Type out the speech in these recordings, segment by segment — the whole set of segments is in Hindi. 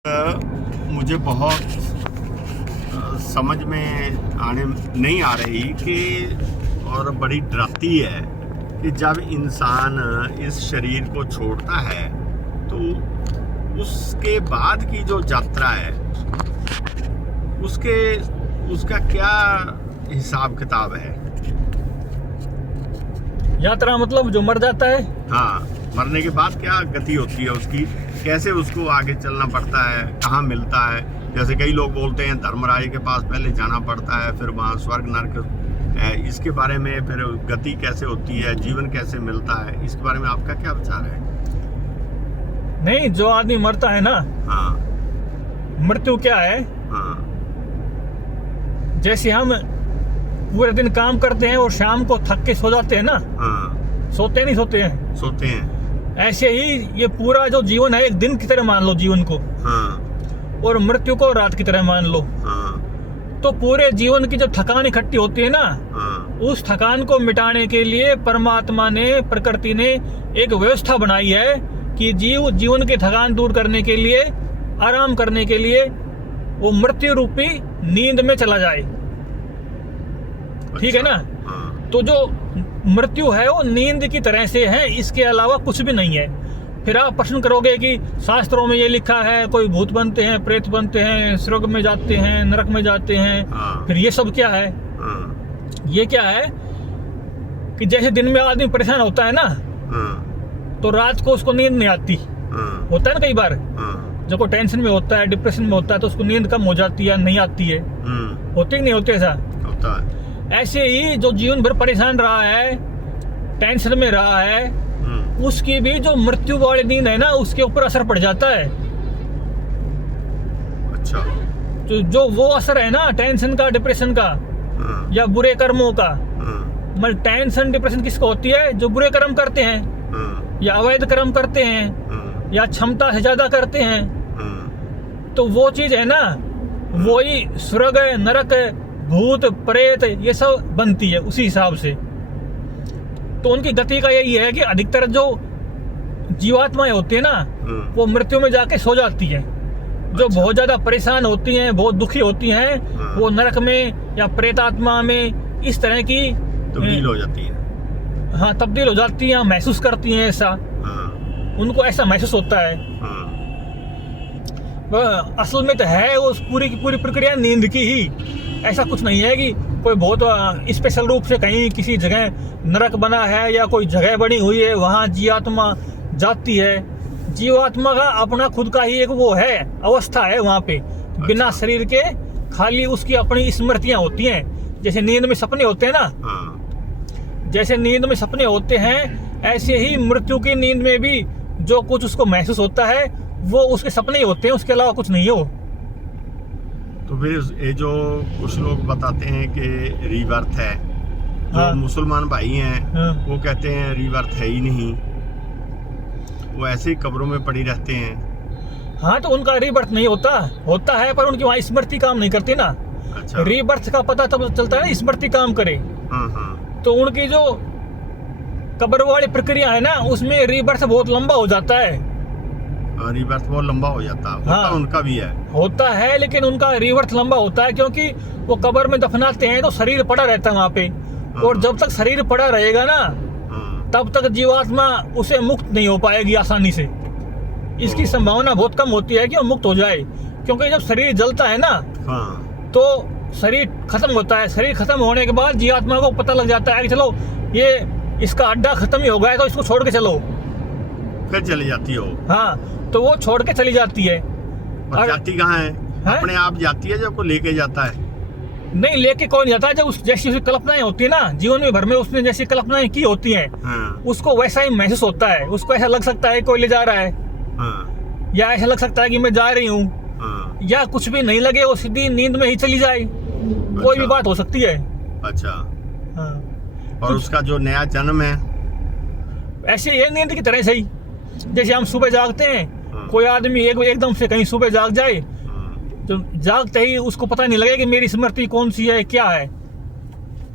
मुझे बहुत समझ में नहीं आ रही कि और बड़ी डराती है कि जब इंसान इस शरीर को छोड़ता है तो उसके बाद की जो यात्रा है उसका क्या हिसाब किताब है। यात्रा मतलब जो मर जाता है। हाँ, मरने के बाद क्या गति होती है उसकी, कैसे उसको आगे चलना पड़ता है, कहाँ मिलता है। जैसे कई लोग बोलते हैं धर्मराज के पास पहले जाना पड़ता है, फिर वहाँ स्वर्ग नरक है। इसके बारे में फिर गति कैसे होती है, जीवन कैसे मिलता है, इसके बारे में आपका क्या विचार है? नहीं, जो आदमी मरता है ना, हाँ, मृत्यु क्या है? हाँ, जैसे हम पूरे दिन काम करते हैं और शाम को थक के सो जाते हैं ना, हाँ, सोते नहीं सोते हैं, सोते हैं। ऐसे ही ये पूरा जो जीवन है एक दिन की तरह मान लो जीवन को, हाँ, और मृत्यु को रात की तरह मान लो। हाँ, तो पूरे जीवन की जो थकान इकट्ठी होती है ना, हाँ, उस थकान को मिटाने के लिए परमात्मा ने, प्रकृति ने एक व्यवस्था बनाई है कि जीवन की थकान दूर करने के लिए, आराम करने के लिए वो मृत्यु रूपी नींद में चला जाए। ठीक है ना? हाँ, तो जो मृत्यु है वो नींद की तरह से है, इसके अलावा कुछ भी नहीं है। फिर आप प्रश्न करोगे कि शास्त्रों में ये लिखा है कोई भूत बनते हैं, प्रेत बनते हैं, स्वर्ग में जाते हैं, नरक में जाते हैं, हाँ, फिर ये सब क्या है? हाँ, ये क्या है कि जैसे दिन में आदमी परेशान होता है ना, हाँ, तो रात को उसको नींद नहीं आती। हाँ, होता है ना कई बार, हाँ, जब कोई टेंशन में होता है, डिप्रेशन में होता है, तो उसको नींद कम हो जाती है, नहीं आती है। होती कि नहीं होती ऐसा? होता है। ऐसे ही जो जीवन भर परेशान रहा है, टेंशन में रहा है, उसकी भी जो मृत्यु वाली नींद है ना, उसके ऊपर असर पड़ जाता है। अच्छा। तो जो वो असर है ना टेंशन का, डिप्रेशन का, हाँ, या बुरे कर्मों का, हाँ, मतलब टेंशन डिप्रेशन किसको होती है? जो बुरे कर्म करते हैं, हाँ, या अवैध कर्म करते हैं, हाँ, या क्षमता से ज्यादा करते हैं। हाँ, तो वो चीज है ना, वही स्वर्ग, नरक, भूत, प्रेत, ये सब बनती है उसी हिसाब से। तो उनकी गति का यही है कि अधिकतर जो जीवात्माएं होती है ना, वो मृत्यु में जाके सो जाती है। जो अच्छा। बहुत ज्यादा परेशान होती हैं, बहुत दुखी होती हैं, वो नरक में या प्रेतात्मा में इस तरह की तब्दील हो जाती है। हाँ, तब्दील हो जाती हैं, महसूस करती हैं ऐसा। हाँ, उनको ऐसा महसूस होता है। हाँ, वह असल में तो है वो पूरी की पूरी प्रक्रिया नींद की ही। ऐसा कुछ नहीं है कि कोई बहुत स्पेशल रूप से कहीं किसी जगह नरक बना है या कोई जगह बनी हुई है वहाँ जीवात्मा जाती है। जीवात्मा का अपना खुद का ही एक वो है, अवस्था है वहाँ पे, बिना शरीर के, खाली उसकी अपनी स्मृतियाँ होती हैं। जैसे नींद में सपने होते हैं ना, हाँ, जैसे नींद में सपने होते हैं, ऐसे ही मृत्यु की नींद में भी जो कुछ उसको महसूस होता है वो उसके सपने ही होते हैं, उसके अलावा कुछ नहीं हो। तो फिर ये जो कुछ लोग बताते हैं कि रीबर्थ है, जो हाँ। मुसलमान भाई हैं, हाँ। वो कहते हैं रीबर्थ है ही नहीं, वो ऐसे ही कब्रों में पड़ी रहते हैं। हाँ, तो उनका रीबर्थ नहीं होता है, पर उनकी वहाँ स्मृति काम नहीं करती ना। अच्छा। रीबर्थ का पता तब चलता है ना स्मृति काम करे। हाँ, हाँ, तो उनकी जो कब्र वाली प्रक्रिया है ना, उसमें रीबर्थ बहुत लंबा हो जाता है। रीबर्थ बहुत लंबा हो जाता है। हाँ। उनका भी है। होता है, लेकिन उनका रीबर्थ लंबा होता है क्योंकि वो कब्र में दफनाते हैं तो शरीर पड़ा रहता है वहाँ पे, और जब तक शरीर पड़ा रहेगा ना, हाँ, तब तक जीवात्मा उसे मुक्त नहीं हो पाएगी आसानी से। इसकी संभावना बहुत कम होती है कि वो मुक्त हो जाए, क्योंकि जब शरीर जलता है ना, हाँ, तो शरीर खत्म होता है। शरीर खत्म होने के बाद जीवात्मा को पता लग जाता है कि चलो ये इसका अड्डा खत्म ही हो गया है, तो इसको छोड़ के चलो। फिर चली जाती हो। हाँ, तो वो छोड़ के चली जाती है। और जाती कहाँ है? हैं? अपने आप जाती है, जब को लेके जाता है। नहीं, लेके कौन जाता है? जब उस जैसी उसकी कल्पनाएं होती है ना, जीवन में भर में उसने जैसी कल्पनाएं की होती हैं, हाँ, उसको वैसा ही महसूस होता है। उसको ऐसा लग सकता है कोई ले जा रहा है, हाँ, या ऐसा लग सकता है कि मैं जा रही हूँ, हाँ, या कुछ भी नहीं लगे, वो सीधी नींद में ही चली जाए। कोई भी बात हो सकती है। अच्छा। हाँ, और उसका जो नया जन्म है, ऐसे ये नींद की तरह से ही, जैसे हम सुबह जागते हैं, कोई आदमी एकदम से कहीं सुबह जाग जाए, तो जागते ही उसको पता नहीं लगेगा कि मेरी स्मृति कौन सी है, क्या है।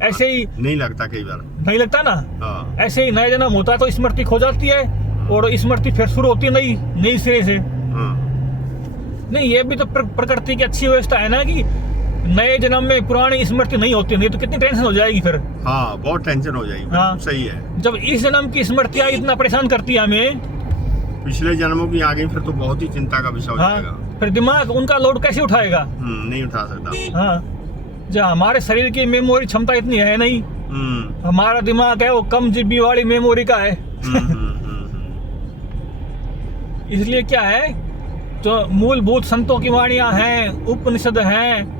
ऐसे ही नहीं लगता कई बार। नहीं लगता ना। हाँ, ऐसे ही नया जन्म होता है तो स्मृति खो जाती है, और स्मृति फिर शुरू होती है नई सिरे से। हाँ, नहीं, ये भी तो प्रकृति की अच्छी व्यवस्था है ना कि नए जन्म में पुरानी स्मृति नहीं होती, नहीं तो कितनी टेंशन हो जाएगी फिर। हाँ, बहुत टेंशन हो जाएगी। हाँ। सही है। जब इस जन्म की स्मृतियाँ इतना परेशान करती है हमें, पिछले जन्मों की आ गई फिर तो बहुत ही चिंता का विषय हो हाँ, जाएगा। फिर दिमाग उनका लोड कैसे उठाएगा? नहीं उठा सकता। हाँ, जो हमारे शरीर की मेमोरी क्षमता इतनी है नहीं, हमारा दिमाग है वो कम जीबी वाली मेमोरी का है। इसलिए क्या है, तो मूलभूत संतों की वाणियां हैं, उपनिषद हैं,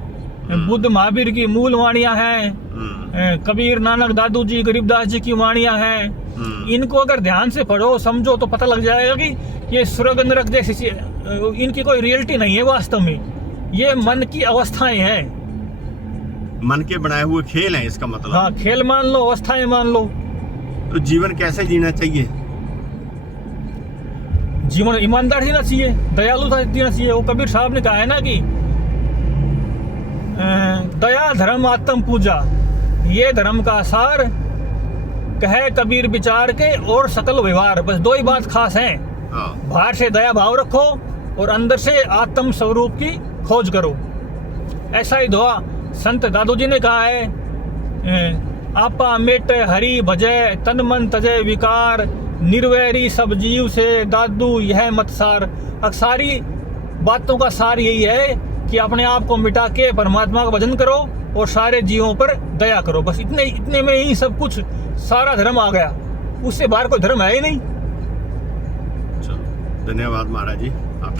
बुद्ध महावीर की मूल वाणियां हैं, कबीर, नानक, दादू जी, गरीबदास जी की वाणियां हैं। इनको अगर ध्यान से पढ़ो, समझो तो पता लग जाएगा कि ये स्वर्ग नरक जैसी इनकी कोई रियलिटी नहीं है वास्तव में, ये मन की अवस्थाएं हैं, मन के बनाए हुए खेल हैं इसका मतलब। हाँ, खेल मान लो, अवस्थाएं मान लो। तो जीवन कैसे जीना चाहिए? जीवन ईमानदार जीना चाहिए, दयालुता जीना चाहिए। वो कबीर साहब ने कहा है ना कि दया धर्म आत्म पूजा, ये धर्म का सार कहे कबीर विचार के और सकल व्यवहार। बस दो ही बात खास है, बाहर से दया भाव रखो और अंदर से आत्म स्वरूप की खोज करो। ऐसा ही दुआ संत दादू जी ने कहा है, आपा मेट हरि भजय तन मन तजय विकार, निर्वैरी सब जीव से दादू यह मत सार। सारी बातों का सार यही है कि अपने आप को मिटा के परमात्मा का भजन करो और सारे जीवों पर दया करो। बस इतने में ही सब कुछ, सारा धर्म आ गया, उससे बाहर कोई धर्म है ही नहीं। चलो, धन्यवाद महाराज जी, आप